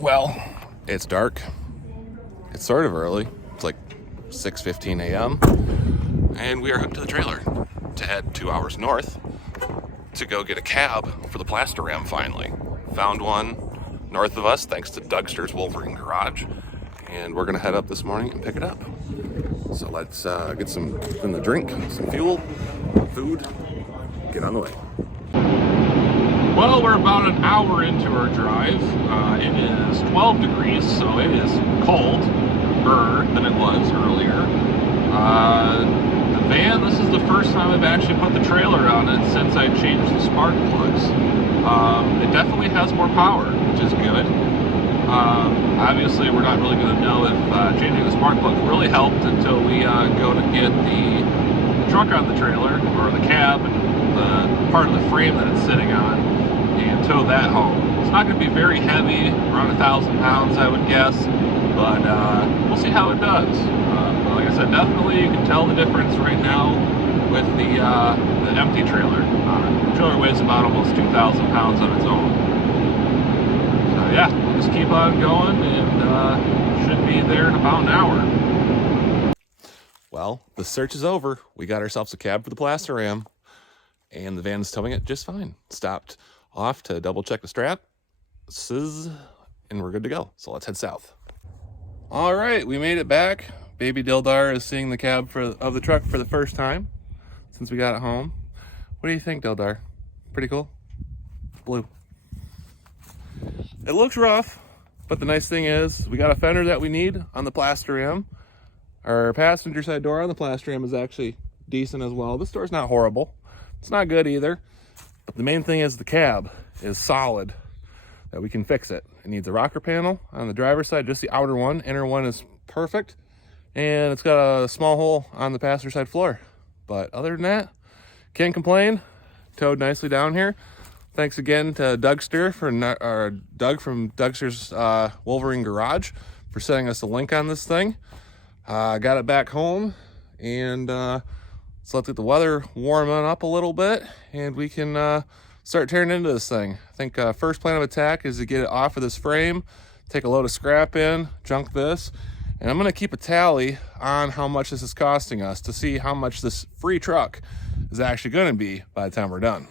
Well, it's dark. It's sort of early. It's like 6:15 a.m. And we are hooked to the trailer to head 2 hours north to go get a cab for the PlastiRam finally. Found one north of us thanks to Dougster's Wolverine Garage. And we're gonna head up this morning and pick it up. So let's get something to drink, some fuel, food, get on the way. Well, we're about an hour into our drive. It is 12 degrees, so it is colder than it was earlier. The van, this is the first time I've actually put the trailer on it since I changed the spark plugs. It definitely has more power, which is good. Obviously, we're not really going to know if changing the spark plugs really helped until we go to get the truck on the trailer, or the cab, and the part of the frame that it's sitting on, and tow that home. It's not going to be very heavy, around 1,000 pounds I would guess, but we'll see how it does. But like I said, definitely you can tell the difference right now with the empty trailer. The trailer weighs about almost 2,000 pounds on its own. So yeah, we'll just keep on going and should be there in about an hour. Well, the search is over. We got ourselves a cab for the PlastiRam, and the van's towing it just fine. Stopped off to double check the straps, and we're good to go. So let's head south. All right, we made it back. Baby Dildar is seeing the cab of the truck for the first time since we got it home. What do you think, Dildar? Pretty cool? Blue. It looks rough, but the nice thing is we got a fender that we need on the PlastiRam. Our passenger side door on the PlastiRam is actually decent as well. This door's not horrible. It's not good either. But the main thing is the cab is solid, that we can fix it. It needs a rocker panel on the driver's side, just the outer one. Inner one is perfect. And it's got a small hole on the passenger side floor. But other than that, can't complain. Towed nicely down here. Thanks again to Dougster Doug from Dougster's Wolverine Garage for sending us a link on this thing. Got it back home, and so let's get the weather warming up a little bit, and we can start tearing into this thing. I think first plan of attack is to get it off of this frame, take a load of scrap in, junk this, and I'm going to keep a tally on how much this is costing us to see how much this free truck is actually going to be by the time we're done.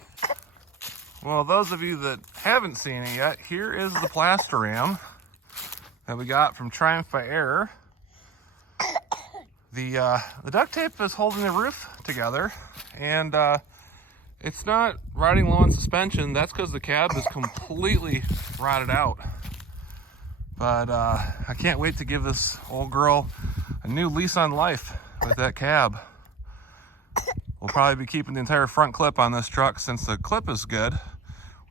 Well, those of you that haven't seen it yet, here is the PlastiRam that we got from Triumph by Air. The duct tape is holding the roof together, and it's not riding low on suspension. That's because the cab is completely rotted out. But I can't wait to give this old girl a new lease on life with that cab. We'll probably be keeping the entire front clip on this truck since the clip is good.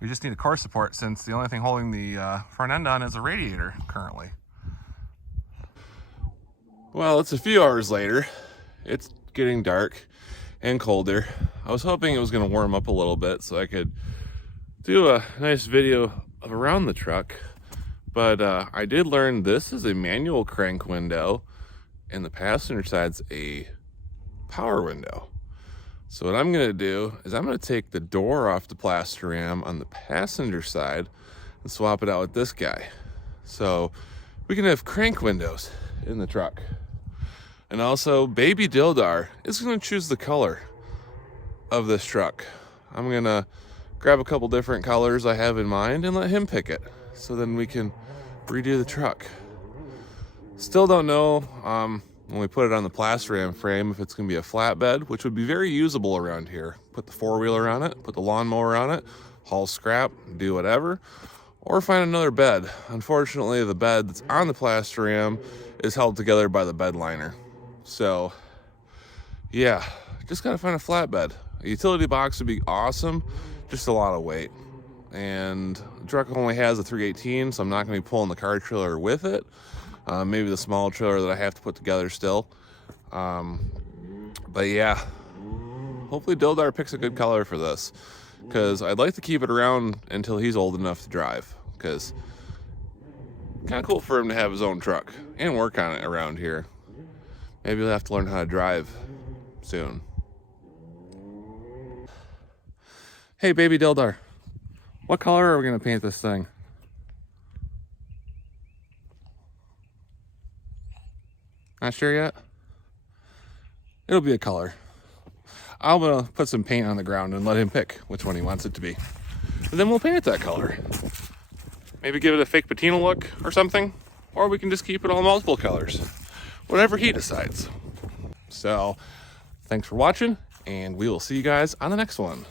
We just need a core support since the only thing holding the front end on is a radiator currently. Well, it's a few hours later. It's getting dark and colder. I was hoping it was going to warm up a little bit so I could do a nice video of around the truck. But I did learn this is a manual crank window and the passenger side's a power window. So what I'm going to do is I'm going to take the door off the PlastiRam on the passenger side and swap it out with this guy. So we can have crank windows in the truck. And also, Baby Dildar is going to choose the color of this truck. I'm going to grab a couple different colors I have in mind and let him pick it. So then we can redo the truck. Still don't know when we put it on the PlastiRam frame if it's going to be a flatbed, which would be very usable around here. Put the four-wheeler on it, put the lawnmower on it, haul scrap, do whatever. Or find another bed. Unfortunately, the bed that's on the PlastiRam is held together by the bed liner. So, yeah, just gotta find a flatbed. A utility box would be awesome, just a lot of weight. And the truck only has a 318, so I'm not gonna be pulling the car trailer with it. Maybe the small trailer that I have to put together still. But yeah, hopefully Dildar picks a good color for this, because I'd like to keep it around until he's old enough to drive, because kind of cool for him to have his own truck and work on it around here. Maybe he'll have to learn how to drive soon. Hey, Baby Dildar, what color are we going to paint this thing? Not sure yet? It'll be a color. I'm gonna put some paint on the ground and let him pick which one he wants it to be. And then we'll paint it that color. Maybe give it a fake patina look or something. Or we can just keep it all multiple colors. Whatever he decides. So, thanks for watching, and we will see you guys on the next one.